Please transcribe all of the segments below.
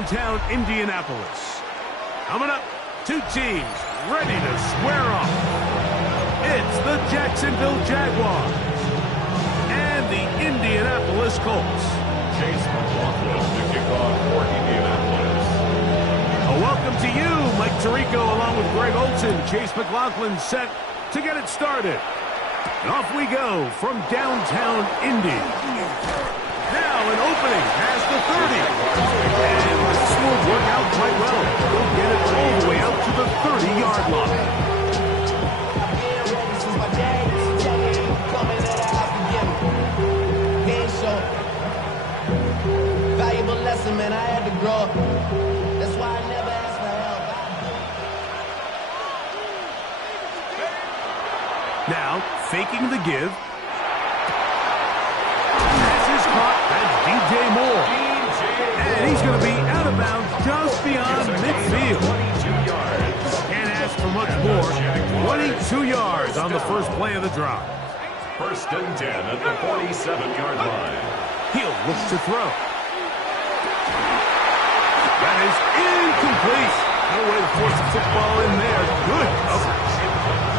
downtown Indianapolis. Coming up, two teams ready to square off. It's the Jacksonville Jaguars and the Indianapolis Colts. Chase McLaughlin to kick off for Indianapolis. A welcome to you, Mike Tirico, along with Greg Olson. Chase McLaughlin set to get it started. And off we go from downtown Indy. Now an opening past the 30. And this will work out quite well. He'll get it all the way out to the 30-yard line. Valuable lesson, man. I had to grow up. That's why I never asked for help. Now, faking the give. Pass is caught. That's DJ Moore. And he's going to be out of bounds just beyond midfield. 22 yards. Can't ask for much more. 22 yards on the first play of the drive. First and 10 at the 47-yard line. He'll look to throw. That is incomplete. No way to force the football in there. Good coverage.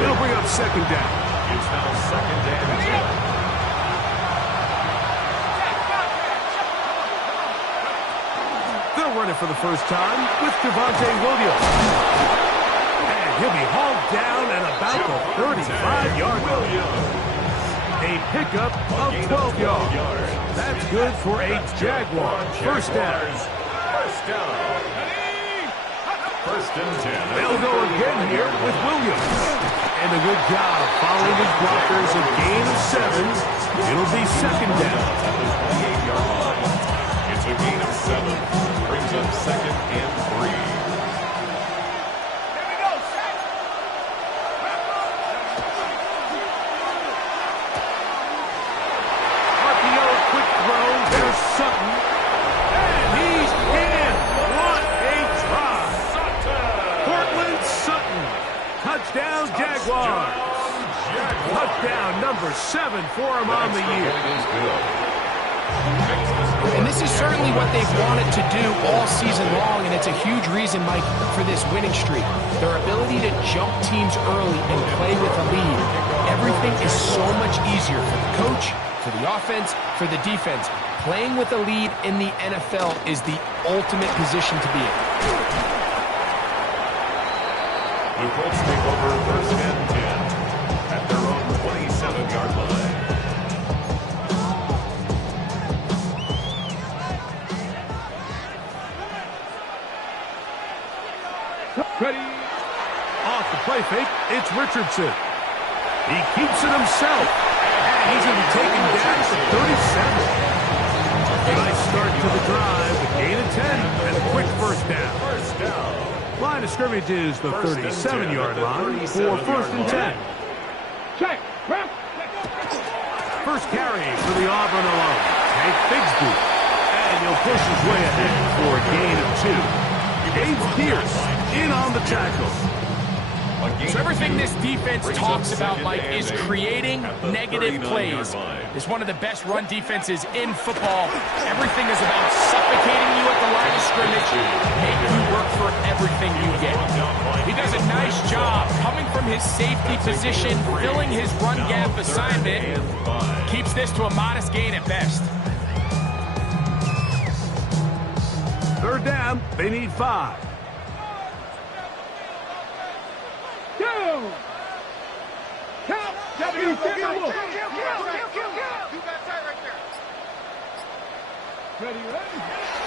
It'll bring up second down. It's now second and 10. They'll run it for the first time with Javonte Williams. And he'll be hauled down at about the 35-yard line. A pickup of 12 yards. That's good for a Jaguar. First down. First down. First and 10. They'll go again here with Williams. And a good job following his blockers. A gain of 7. It'll be second down. At the 28-yard line. It's a gain of 7. Brings up second and 3. Touchdown, Jaguars. Touchdown number 7 for him on the year. And this is certainly what they've wanted to do all season long, and it's a huge reason, Mike, for this winning streak. Their ability to jump teams early and play with a lead. Everything is so much easier for the coach, for the offense, for the defense. Playing with a lead in the NFL is the ultimate position to be in. The Colts take over first and 10 at their own 27-yard line. Ready. Off the play fake, it's Richardson. He keeps it himself. And he's going to be taken down to 37. Nice start to the drive. A gain of 10 and a quick first down. First down. Line of scrimmage is the 37-yard line for first and 10. Check. First carry for the Auburn alone. Hank Bigsby. And he'll push his way ahead for a gain of 2. James Pierce in on the tackle. So everything this defense talks about, Mike, is creating negative plays. It's one of the best run defenses in football. Everything is about suffocating you at the line of scrimmage, making you work for everything you get. He does a nice job coming from his safety position, filling his run gap assignment, keeps this to a modest gain at best. Third down, they need 5.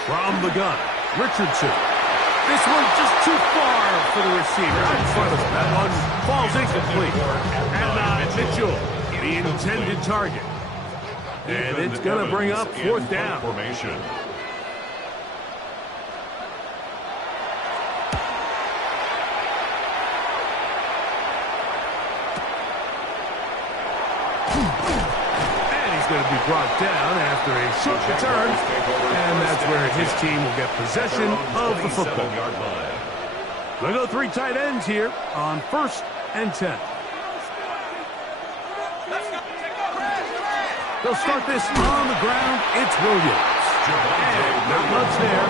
From the gun, Richardson. This one just too far for the receiver. In front of him. That one falls incomplete. And Mitchell, the intended target. And it's going to bring up fourth down. Formation. Going to be brought down after a short return, and that's where his team will get possession of the football. They'll go 3 tight ends here on first and 10. They'll start this on the ground. It's Williams. And not much there.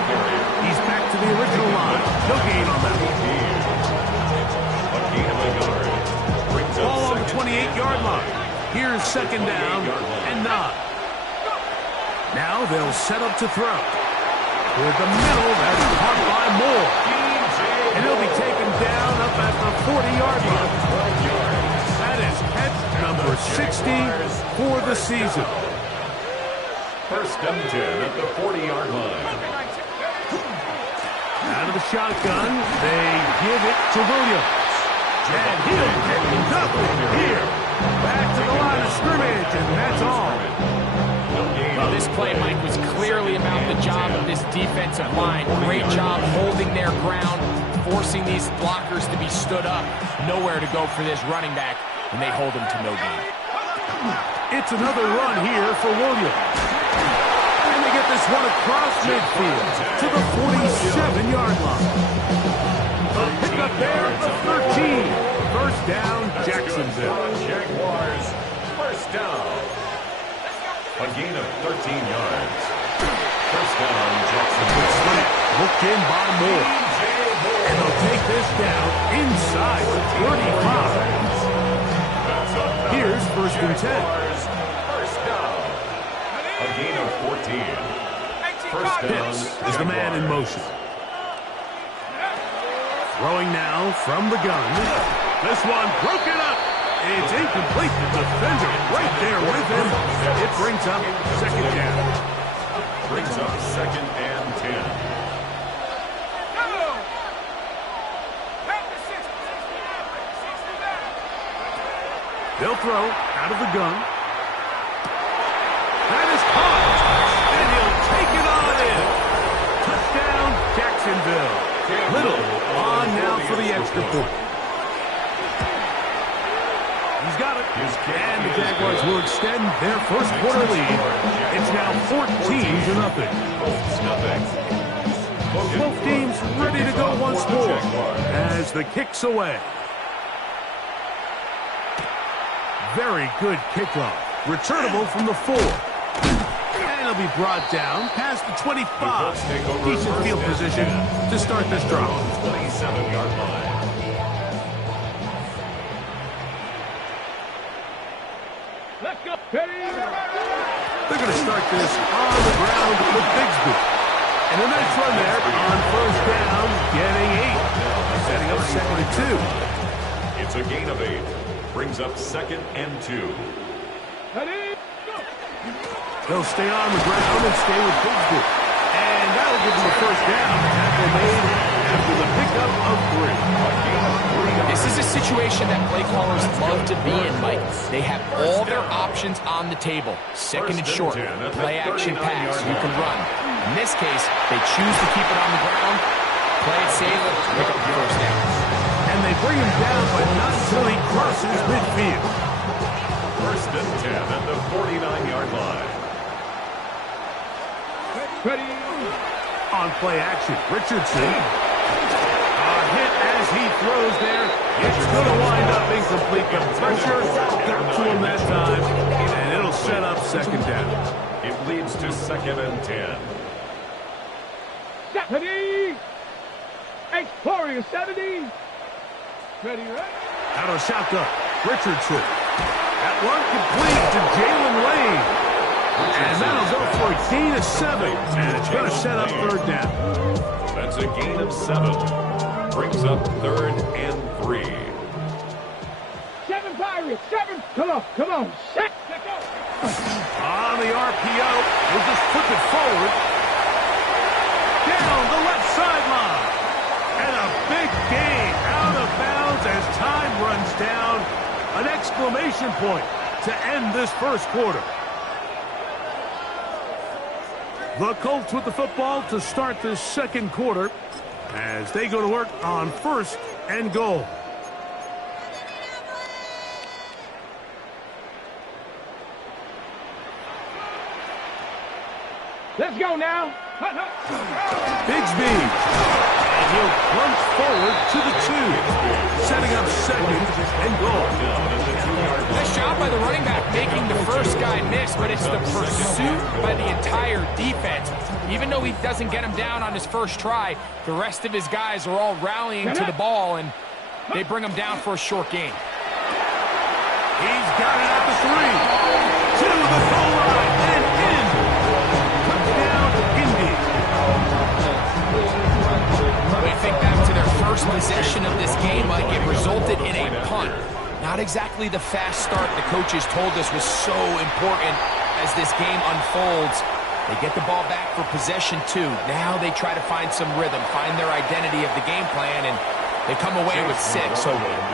He's back No gain on that one. A gain of a yard. Brings up Ball on the second 28-yard line. Here's second down and 9. Now they'll set up to throw. Toward the middle, that's caught by Moore. And he'll be taken down up at the 40-yard line. That is catch number 60 for the season. First and 10 at the 40-yard line. Out of the shotgun, they give it to Williams. And he'll get nothing here. Back to the line of scrimmage, and that's all. Well, this play, Mike, was clearly about the job of this defensive line. Great job holding their ground, forcing these blockers to be stood up. Nowhere to go for this running back, and they hold him to no gain. It's another run here for Williams. And they get this one across midfield to the 47-yard line. A pickup there at the 13. First down, Jacksonville. Jaguars, first down. A gain of 13 yards. First down, Jacksonville. Hooked in by Moore. And they'll take this down inside the 35. Here's first and 10. First down. A gain of 14. First down Is the man in motion. Throwing now from the gun. This one broken up. It's incomplete. The defender right there with him. It brings up second down. Brings up second and 10. They'll throw out of the gun. That is caught. And he'll take it on in. Touchdown, Jacksonville. Little on now for the extra point. He's got it. And the Jaguars will extend their first quarter lead. It's now 14-0. Both teams ready to go once more as the kick's away. Very good kickoff. Returnable from the 4. And he'll be brought down past the 25. Decent field position to start this drive. 27-yard line. Let's go. They're going to start this on the ground with Bigsby. And a nice run there on first down, getting 8. Setting up second and 2. It's a gain of 8. Brings up second and 2. They'll stay on the ground and stay with Bigsby. And that'll give them a first down. Tackle made after the pickup of 3. This is a situation that play callers love to be in, Mike. They have all their options on the table. Second and short, play action pass, you can run. In this case, they choose to keep it on the ground, play it safe, pick up the first down. And they bring him down, but not until he crosses midfield. First and 10 at the 49-yard line. On play action, Richardson. A hit as he throws there. It's going to wind up incomplete. The pressure got to him that time, and it'll set up second down. It leads to second and 10. Exploring 70. Ready, right? Out of shotgun, Richardson. That one complete to Jalen Lane. And that'll go for a gain of 7. And it's going to set up third down. That's a gain of 7. Brings up third and 3. 7 Pirates, 7. Come on. 6. Let's go. On the RPO, he'll just flip it forward. Down the left sideline. And a big gain out of bounds as time runs down. An exclamation point to end this first quarter. The Colts with the football to start this second quarter as they go to work on first and goal. Let's go now. Bigsby. And he'll plunge forward to the 2. Setting up second and goal. Nice job by the running back making the first guy miss, but it's the pursuit by the entire defense Even though he doesn't get him down on his first try, the rest of his guys are all rallying to the ball, and they bring him down for a short gain. He's got it at the 3. To the goal line and in. Touchdown, Indy. When you think back to their first possession of this game, Mike, it resulted in a punt. Not exactly the fast start the coaches told us was so important as this game unfolds. They get the ball back for possession 2. Now they try to find some rhythm, find their identity of the game plan, and they come away with 6. So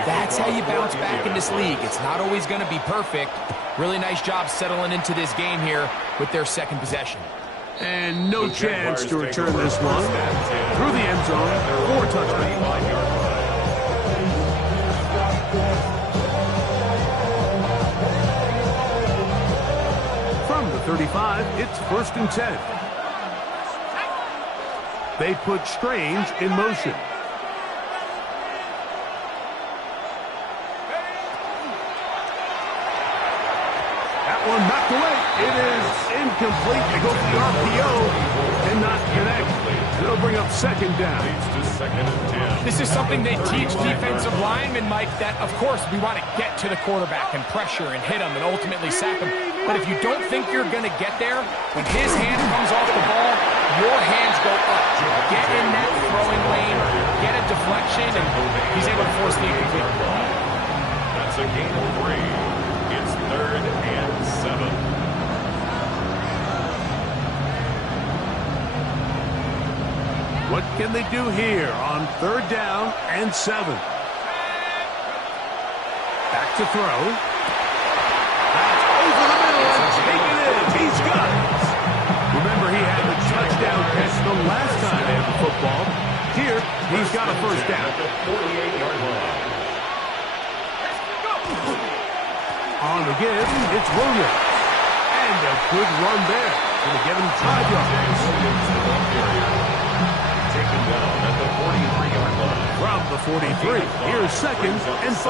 that's how you bounce back in this league. It's not always going to be perfect. Really nice job settling into this game here with their second possession. And no chance to return this one. Through the end zone, 4 touchdowns. From the 35, it's 1st and 10. They put Strange in motion. One knocked away. It is incomplete. They go for the RPO and not connect. It'll bring up 2nd down. This is something they teach defensive linemen, Mike, that, of course, we want to get to the quarterback and pressure and hit him and ultimately sack him. But if you don't think you're going to get there, when his hand comes off the ball, your hands go up. Get in that throwing lane, get a deflection, and he's able to force the incomplete. That's a gain of 3. It's 3rd and 7. What can they do here on 3rd down and 7? Back to throw. That's over the middle and taken in. He's got it. Remember, he had the touchdown catch the last time they had the football. Here, he's got a 1st down. 48-yard line. On the give, it's Williams. And a good run there. Going to give him 5 yards. Taken down at the 43-yard line. From the 43, here's 2nd and 5.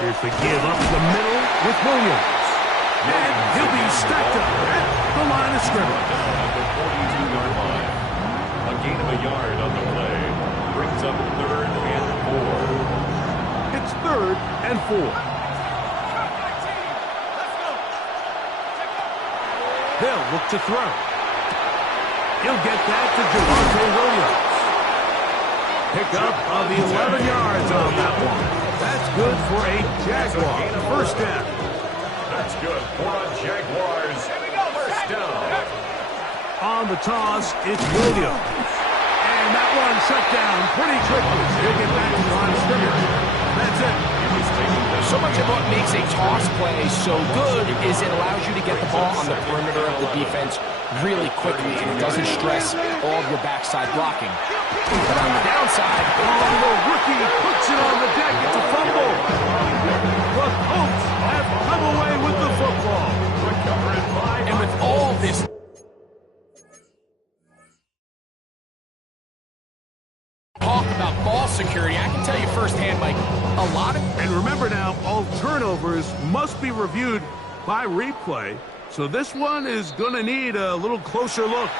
Here's the give up the middle with Williams. And he'll be stacked up at the line of scrimmage. At the 42-yard line. A gain of a yard on the play. Brings up 3rd and 4. It's 3rd and 4. They'll look to throw. He'll get that to Javonte Williams. Pick up of the 11 yards on that one. That's good for a Jaguar 1st down. That's good for a Jaguars 1st down. On the toss, it's Williams. And that one shut down pretty quickly. He'll get back to the line of scrimmage. That's it. So much of what makes a toss play so good is it allows you to get the ball on the perimeter of the defense really quickly, and it doesn't stress all of your backside blocking. But on the downside, the rookie puts it on the deck. It's a fumble. The Colts have come away with the football. And with all this talk about ball security, I can tell you firsthand, Mike, a lot of... And remember now, all turnovers must be reviewed by replay, so this one is going to need a little closer look.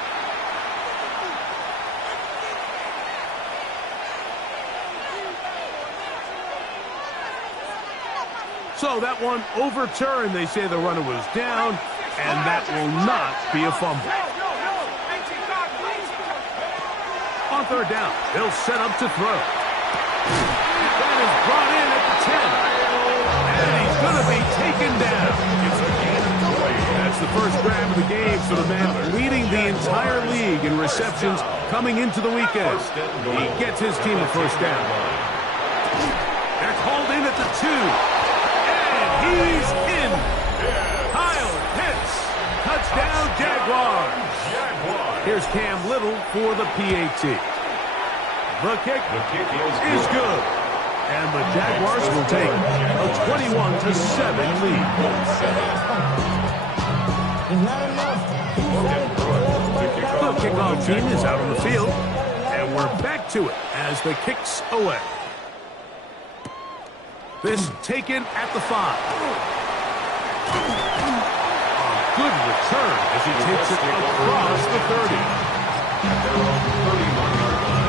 So that one overturned. They say the runner was down, and that will not be a fumble. On 3rd down, they'll set up to throw. That is brought in at the 10. And he's going to be taken down. It's a gain of 3. That's the first grab of the game for the man leading the entire league in receptions coming into the weekend. He gets his team a 1st down. They're called in at the 2. And he's in. Kyle Pitts. Touchdown, Jaguars. Here's Cam Little for the PAT. The kick is good. And the Jaguars will take a 21-7 lead. The kickoff team is out on the field. And we're back to it as the kick's away. This taken at the 5. A good return as he takes it across the 30. At their own 31-yard line.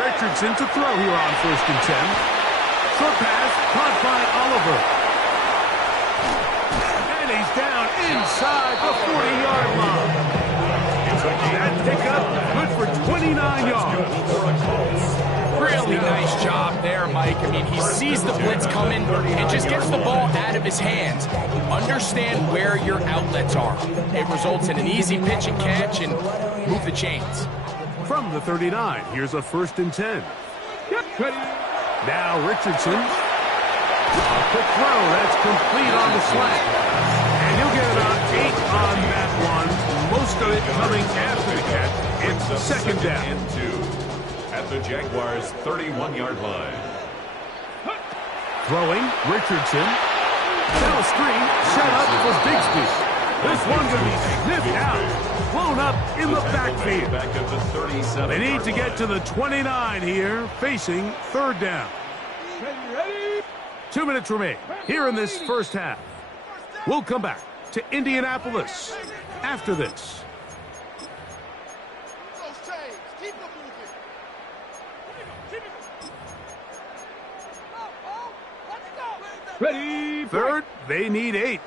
Richardson to throw here on 1st and 10. Short pass caught by Oliver. And he's down inside the 40-yard line. That pickup good for 29 yards. Really nice job there, Mike. I mean, he sees the blitz coming and just gets the ball out of his hands. Understand where your outlets are. It results in an easy pitch and catch and move the chains. From the 39, here's a 1st and 10. Now Richardson. A quick throw. That's complete on the slant. And he'll get about 8 on that one. Most of it coming after the catch. It's 2nd down. And 2 at the Jaguars' 31-yard line. Throwing, Richardson. Now a screen set up for Bigsby. This one going to be sniffed out. Blown up in the backfield. Back at the 37. They need to get to the 29 here, facing 3rd down. 2 minutes remain here in this first half. We'll come back to Indianapolis after this. Ready. 3rd, they need 8.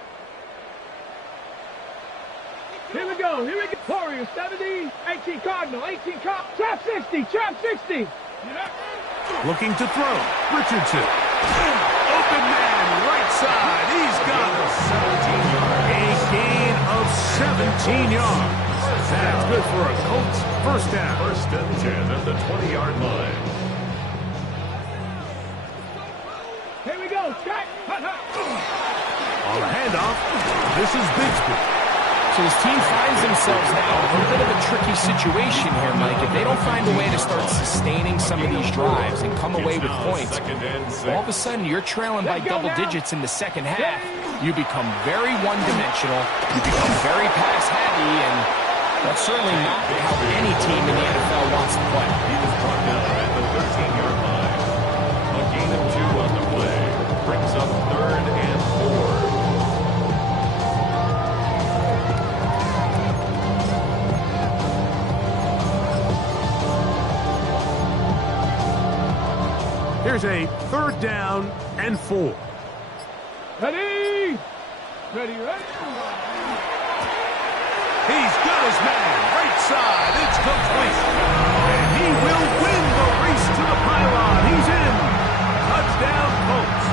Here we go. Here we go. Warriors 70. 18 Cardinal. 18 Cardinal. Trap 60. Trap 60. Looking to throw. Richardson. Open man, right side. He's got a 17-yard. A gain of 17 yards. That's good for a Colts first down. 1st and 10 at the 20-yard line. Here we go. Strike. On the handoff, this is Bigsby. So his team finds themselves now in a little bit of a tricky situation here, Mike. If they don't find a way to start sustaining some of these drives and come away with points, all of a sudden you're trailing by double digits in the second half. You become very one-dimensional. You become very pass-heavy, and that's certainly not how any team in the NFL wants to play. He was brought down at the 13-yard line. A gain of 2 on the play. Brings up 3rd and 4. Here's a 3rd down and 4. Ready. Ready. Ready. He's got his man. Right side. It's complete. And he will win the race to the pylon. He's in. Touchdown, Colts.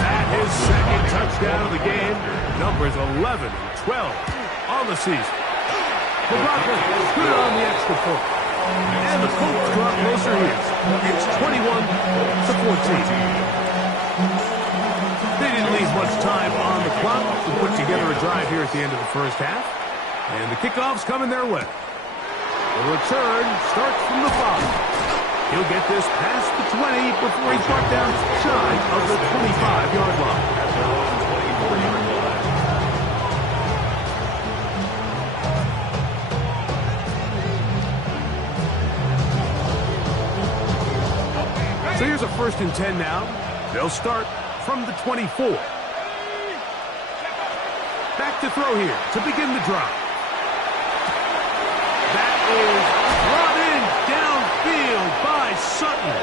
At his 2nd touchdown of the game. Numbers 11 and 12 on the season. McLaughlin good on the extra point. And the Colts draw closer here. It's 21-14. They didn't leave much time on the clock to put together a drive here at the end of the first half. And the kickoff's coming their way. The return starts from the 5. He'll get this past the 20 before he's brought down shy of the 25-yard line. At their own 24-yard line. So here's a 1st and 10 now. They'll start from the 24. Back to throw here to begin the drive. That is brought in downfield by Sutton.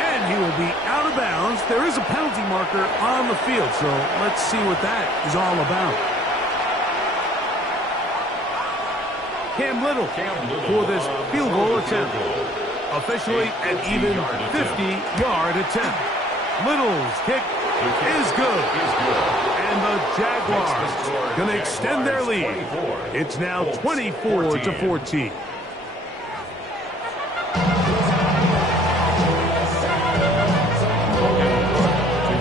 And he will be out of bounds. There is a penalty marker on the field, so let's see what that is all about. Cam Little for this field goal attempt. Officially an even 50-yard attempt. Little's kick is good. And the Jaguars going to extend their lead. It's now 24-14.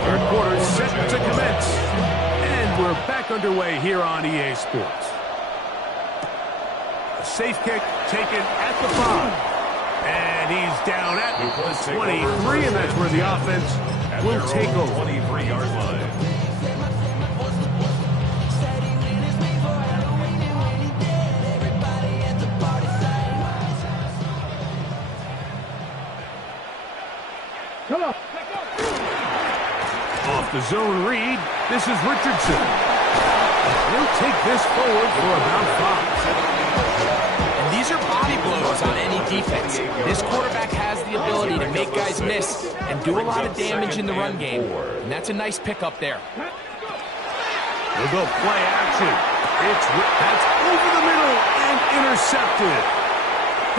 Third quarter set to commence. And we're back underway here on EA Sports. A safe kick taken at the 5. And he's down at the 23, and that's where the offense will take over. 23-yard line. Come on. Off the zone read, this is Richardson. He'll take this forward for about 5. And these are body blows on any defense. This quarterback has the ability to make guys miss and do a lot of damage in the run game. And that's a nice pickup there. He'll go play action. That's over the middle and intercepted.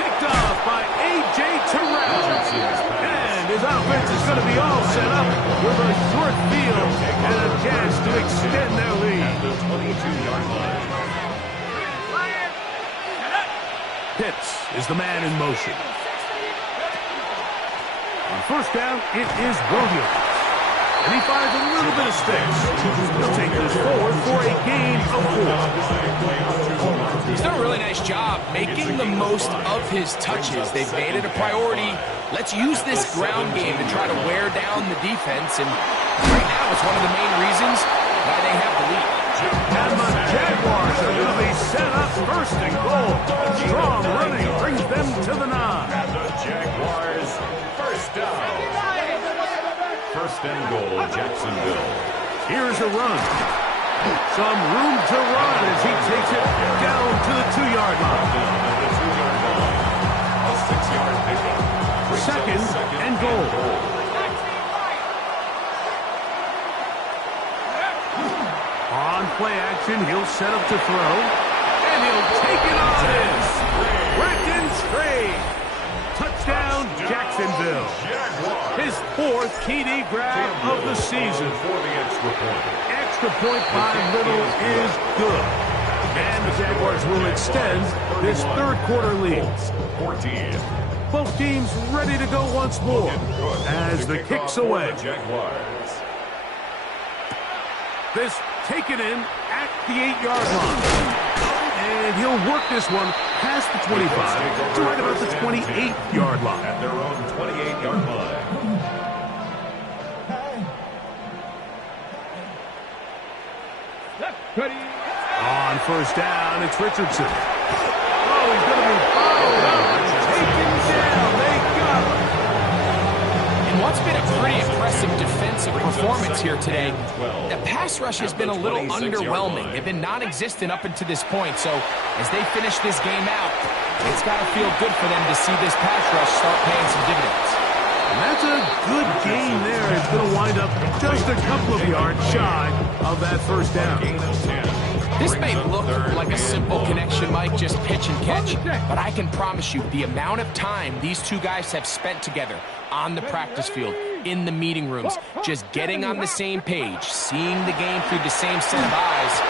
Picked off by A.J. Terrell. And his offense is going to be all set up with a short field and a chance to extend their lead. The 22-yard line. Pitts is the man in motion. On first down, it is Williams. And he fires a little bit of sticks. He'll take this forward for a gain of 4. He's done a really nice job making the most of his touches. They've made it a priority. Let's use this ground game to try to wear down the defense. And right now, it's one of the main reasons why they have the lead. And the Jaguars are going to be set up first and goal. Strong running brings them to the 9. And the Jaguars first down. First and goal, Jacksonville. Here's a run. Some room to run as he takes it down to the 2-yard line. At the 2-yard line. A 6-yard pickup. Second and goal. On play action, he'll set up to throw. And he'll take it on in. Bracken straight. Touchdown, Jacksonville. His 4th TD grab of the season. For the extra point. Extra point by Little is good. And the Jaguars will extend this third-quarter lead. 14. Both teams ready to go once more as the kick's away. Jaguars. This taken in at the 8-yard line. And he'll work this one past the 25 to right about the 28-yard line. At their own 28-yard line. On first down, it's Richardson. Oh, he's going to be fouled up and taken down. They got him. And what's been a pretty impressive defensive performance here today, the pass rush has been a little underwhelming. They've been non-existent up until this point. So as they finish this game out, it's got to feel good for them to see this pass rush start paying some dividends. And that's a good gain there. It's going to wind up just a couple of yards shy of that first down. This may look like a simple connection, Mike, just pitch and catch, but I can promise you the amount of time these two guys have spent together on the practice field, in the meeting rooms, just getting on the same page, seeing the game through the same set of eyes,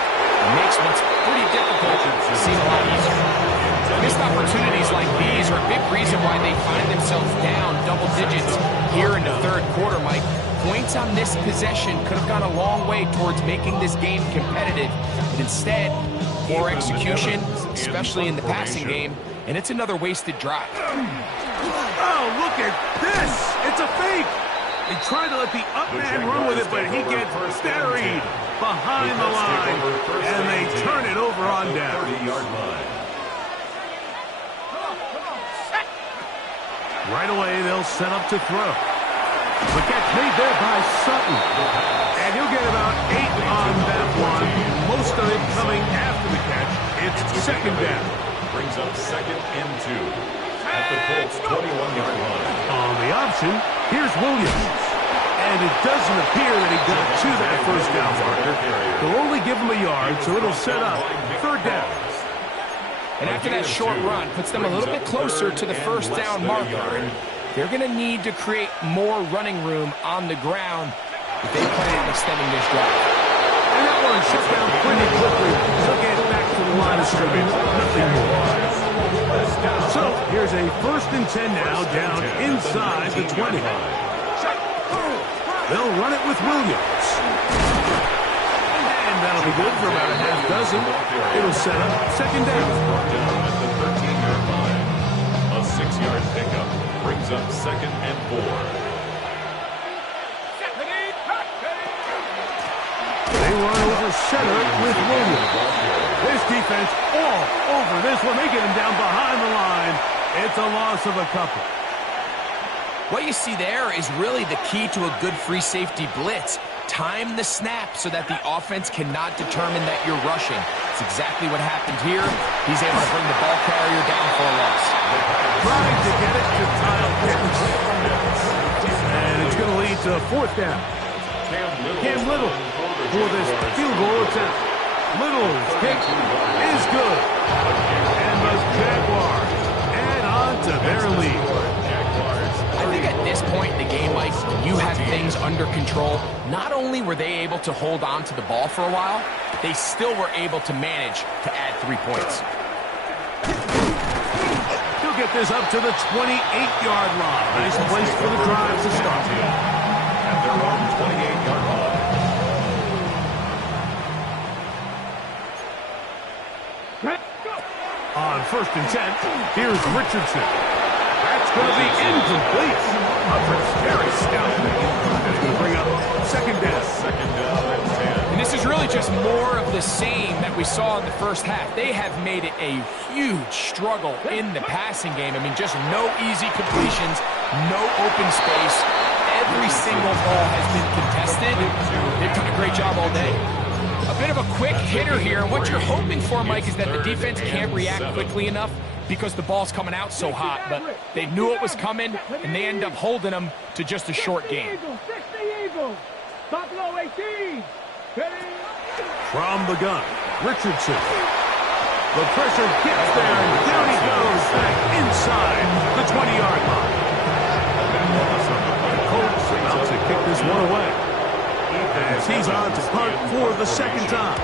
makes what's pretty difficult seem a lot easier. Missed opportunities like these are a big reason why they find themselves down double digits here in the third quarter, Mike. Points on this possession could have gone a long way towards making this game competitive, but instead, poor execution, especially in the passing game, and it's another wasted drive. Oh, look at this! It's a fake! They try to let the up man run with it, but he gets buried behind the line, and they turn it over on down. 30-yard line. Right away, they'll set up to throw. The catch made there by Sutton. And he'll get about 8 on that one. Most of it coming after the catch. It's second down. Brings up second and 2. At the Colts 21-yard line. On the option, here's Williams. And it doesn't appear that he got to that first down marker. They'll only give him a yard, so it'll set up third down. And after that short run, puts them a little bit closer to the first down marker. And they're going to need to create more running room on the ground if they plan on extending this drive. And that one shut down pretty quickly. So get back to the line of scrimmage. Nothing more. So here's a first and 10 now down inside the 20. They'll run it with Williams. And that'll be good for about a half dozen. It'll set up second down. At the 13-yard line. A 6-yard pickup brings up second and 4. They run over center with Williams. This defense all over this one. They get him down behind the line. It's a loss of a couple. What you see there is really the key to a good free safety blitz. Time the snap so that the offense cannot determine that you're rushing. It's exactly what happened here. He's able to bring the ball carrier down for a loss. Trying to get it to Kyle Pitts. And it's going to lead to a fourth down. Cam Little for this field goal attempt. Little's kick is good. And the Jaguars add on to their lead. I think at this point in the game, Mike, you have things under control. Not only were they able to hold on to the ball for a while, they still were able to manage to add 3 points. He'll get this up to the 28-yard line. Nice place for the drive to start. At their own 28-yard line. On 1st and 10, here's Richardson. That's going to be incomplete. Very stout. That's going to bring up second down. Second down and 10. And this is really just more of the same that we saw in the first half. They have made it a huge struggle in the passing game. I mean, just no easy completions, no open space. Every single ball has been contested. They've done a great job all day. A bit of a quick hitter here. What you're hoping for, Mike, is that the defense can't react quickly enough because the ball's coming out so hot. But they knew it was coming, and they end up holding them to just a short game. From the gun, Richardson. The pressure gets there, and down he goes back inside the 20-yard line. The Colts about to kick this one away. As he's on to punt for the second time.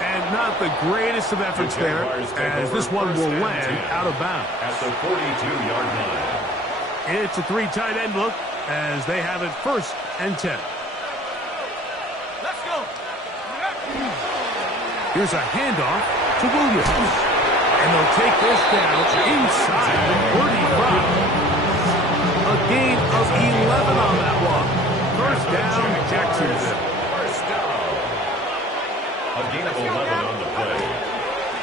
And not the greatest of efforts there, as this one will land out of bounds. At the 42-yard line. It's a 3 tight end look, as they have it 1st and 10. Let's go. Here's a handoff to Williams. And they'll take this down inside the 35. A gain of 11 on that one. 1st down, Jacksonville. First down. A gain of 11 on the play.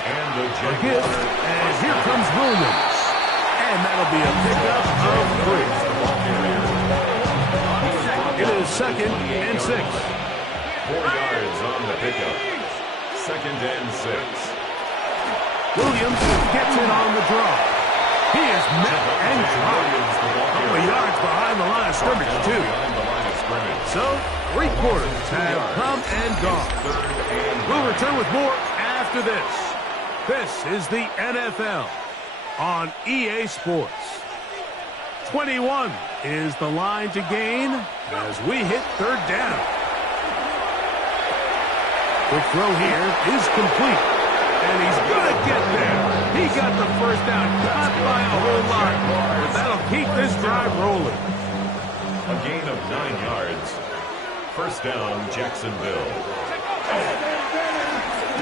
And the A give, and here comes Williams. And that'll be a pickup of 3. It is 2nd and 6. 4 yards on the pickup. 2nd and 6. Williams gets it on the draw. He is met and dropped. A couple of yards behind the line of scrimmage, too. So, 3 quarters have come and gone. We'll return with more after this. This is the NFL on EA Sports. 21 is the line to gain as we hit 3rd down. The throw here is complete. And he's going to get there. He got the 1st down, not by a whole lot, but that'll keep this drive rolling. A gain of 9 yards. 1st down, Jacksonville.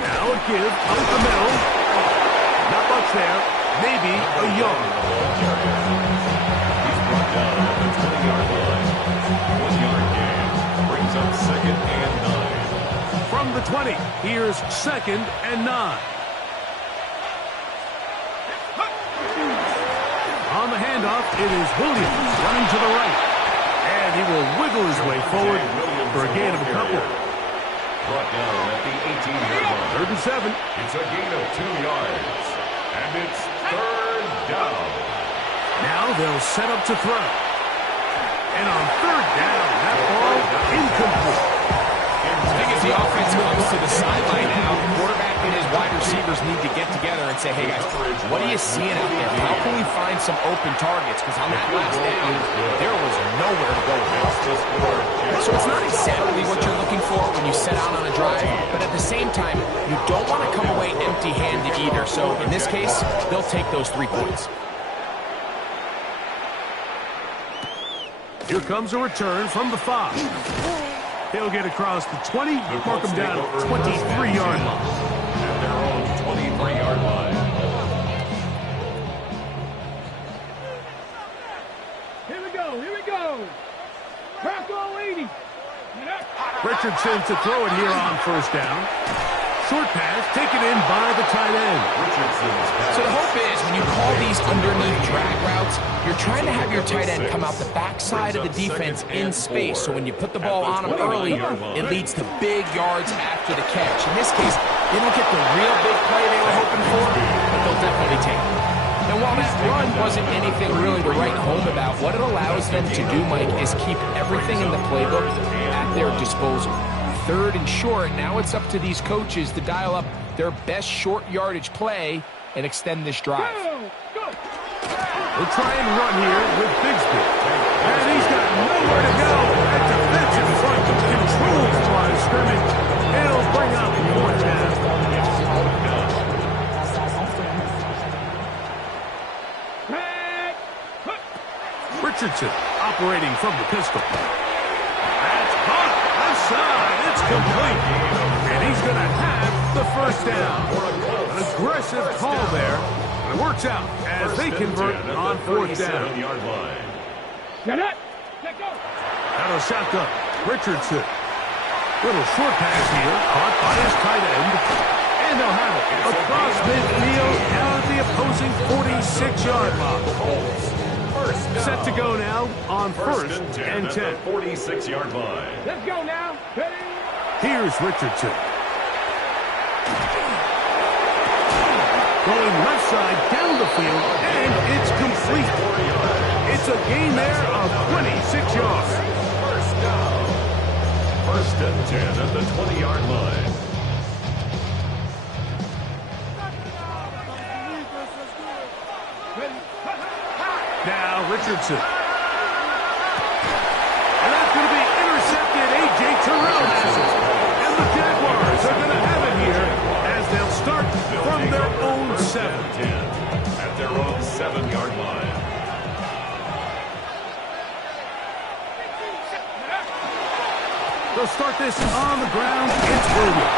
Now a give up the middle. Not much there. Maybe a yard. He's brought down at the 20-yard line. 1-yard gain. Brings up 2nd and 9. From the 20, here's 2nd and 9. On the handoff, it is Williams running to the right. And he will wiggle his way forward for a gain of a couple. Brought down at the 18-yard line. 3rd and 7. It's a gain of 2 yards. And it's 3rd down. Now they'll set up to throw. And on 3rd down, that ball incomplete. I think as the offense comes to the sideline now, the quarterback and his wide receivers need to get together and say, hey, guys, what are you seeing out there? How can we find some open targets? Because on that last down, there was nowhere to go with. So it's not exactly what you're looking for when you set out on a drive, but at the same time, you don't want to come away empty-handed either. So in this case, they'll take those 3 points. Here comes a return from the 5. He'll get across the 20, mark him down at 23-yard line. At their own 23-yard line. Here we go. Crack all 80. Richardson to throw it here on 1st down. Short pass taken in by the tight end. Richardson's pass. So the hope is when you call these underneath drag routes, you're trying to have your tight end come out the backside of the defense in space. So when you put the ball on them early, it leads to big yards after the catch. In this case, they don't get the real big play they were hoping for, but they'll definitely take it. And while that run wasn't anything really to write home about, what it allows them to do, Mike, is keep everything in the playbook at their disposal. 3rd and short, now it's up to these coaches to dial up their best short yardage play and extend this drive. We'll try and run here with Bigsby. And he's got nowhere to go. That defensive front controls the line of scrimmage. It'll bring up 4th down. Richardson operating from the pistol. That's hot. Left side. It's complete. And he's going to have the 1st down. An aggressive call there. It works out as they convert on 4th down. Get it. Let go. Out of shotgun. Richardson. Little short pass here. Caught by his tight end. And they'll have it across midfield out at the opposing 46-yard line. Set to go now on 1st and 10. 46-yard line. Let's go now. Ready? Here's Richardson. Going left side down the field, and it's complete. It's a gain there of 26 yards. First down. 1st and 10 at the 20-yard line. Now Richardson. And that's going to be intercepted. A.J. Terrell has it. And the Jaguars are going to have it here as they'll start from their own 7. At their own 7-yard line. They'll start this on the ground. It's Williams.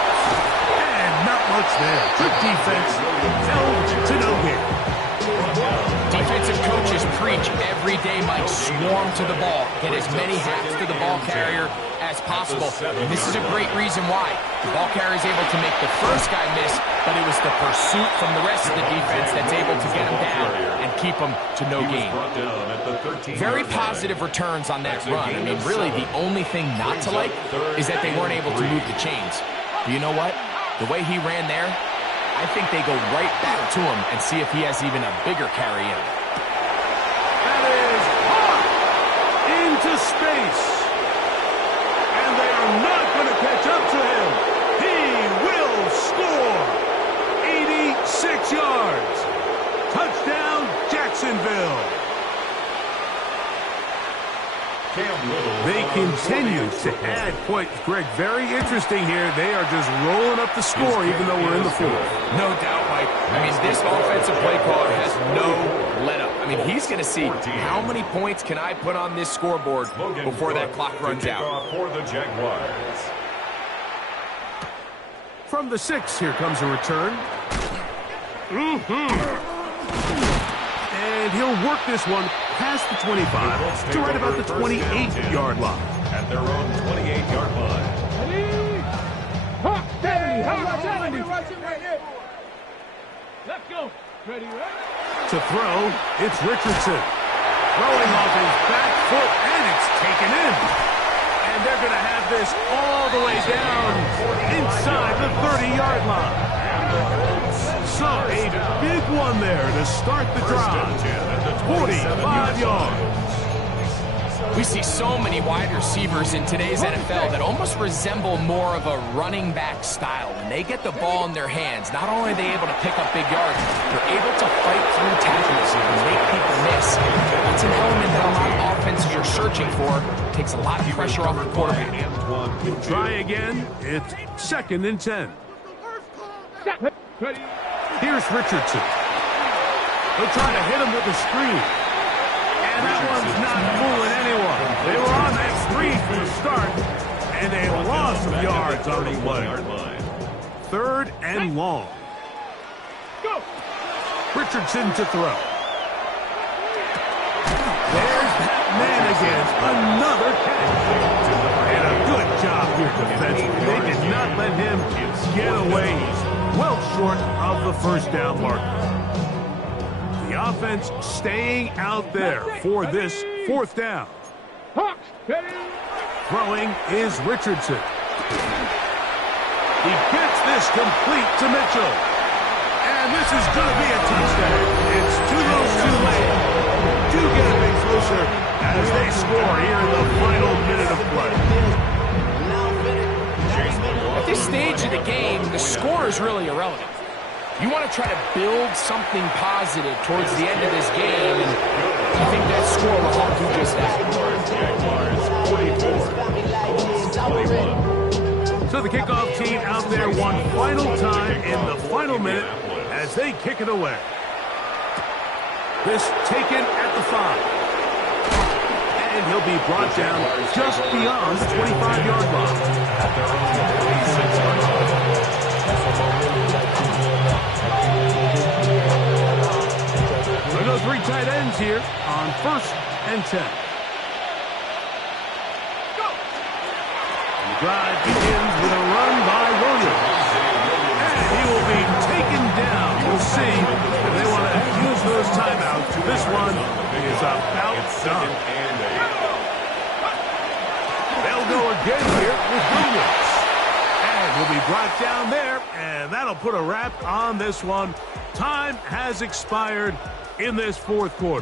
And not much there. Good defense. Held to no gain. Defensive coaches preach every day, Mike, swarm to the ball. Get as many hats to the ball carrier as possible. And this is a great reason why. The ball carrier is able to make the first guy miss, but it was the pursuit from the rest of the defense that's able to get him down and keep him to no gain. Very positive returns on that run. I mean, really, the only thing not to like is that they weren't able to move the chains. But you know what? The way he ran there, I think they go right back to him and see if he has even a bigger carry in. That is hot into space. And they are not going to catch up to him. He will score. 86 yards. Touchdown, Jacksonville. They continue to add points. Greg, very interesting here. They are just rolling up the score even though we're in the 4th. No doubt, Mike. I mean, this offensive play caller has no let up. I mean, he's going to see how many points can I put on this scoreboard before that clock runs out. For the Jaguars. From the 6, here comes a return. And he'll work this one past the 25 to right about the 28-yard line. At their own 28-yard line. Hot 70. Hot 70. Let's go. Ready, ready. To throw, it's Richardson. Throwing off his back foot, and it's taken in. And they're going to have this all the way down inside the 30-yard line. So a big one there to start the drive. 45 yards. We see so many wide receivers in today's NFL that almost resemble more of a running back style. When they get the ball in their hands, not only are they able to pick up big yards, they're able to fight through tackles and make people miss. That's an element that a lot of offenses are searching for. It takes a lot of pressure off the quarterback. Try again. It's 2nd and 10. Here's Richardson. They'll try to hit him with a screen. And that one's not fooling anyone. They were on that screen from the start, and they lost some yards on the play. 3rd and long. Go. Richardson to throw. There's that man again. Another catch. And a good job here defensively. They did not let him get away. Well short of the 1st down marker. offense staying out there for this fourth down. Hawks, ready? Throwing is Richardson. He gets this complete to Mitchell. And this is going to be a touchdown. It's too little too late. Do get a bit closer as they score here in the final minute of play. At this stage of the game, the score is really irrelevant. You want to try to build something positive towards the end of this game, and I think that score will help do just that. So the kickoff team out there one final time in the final minute as they kick it away. This taken at the 5. And he'll be brought down just beyond the 25-yard line. At their own 26-yard line. There go 3 tight ends here on 1st and 10. The drive begins with a run by Williams. And he will be taken down. We'll see if they want to use those timeouts. This one is about done. They'll go again here with Williams. And he'll be brought down there, and that'll put a wrap on this one. Time has expired in this fourth quarter.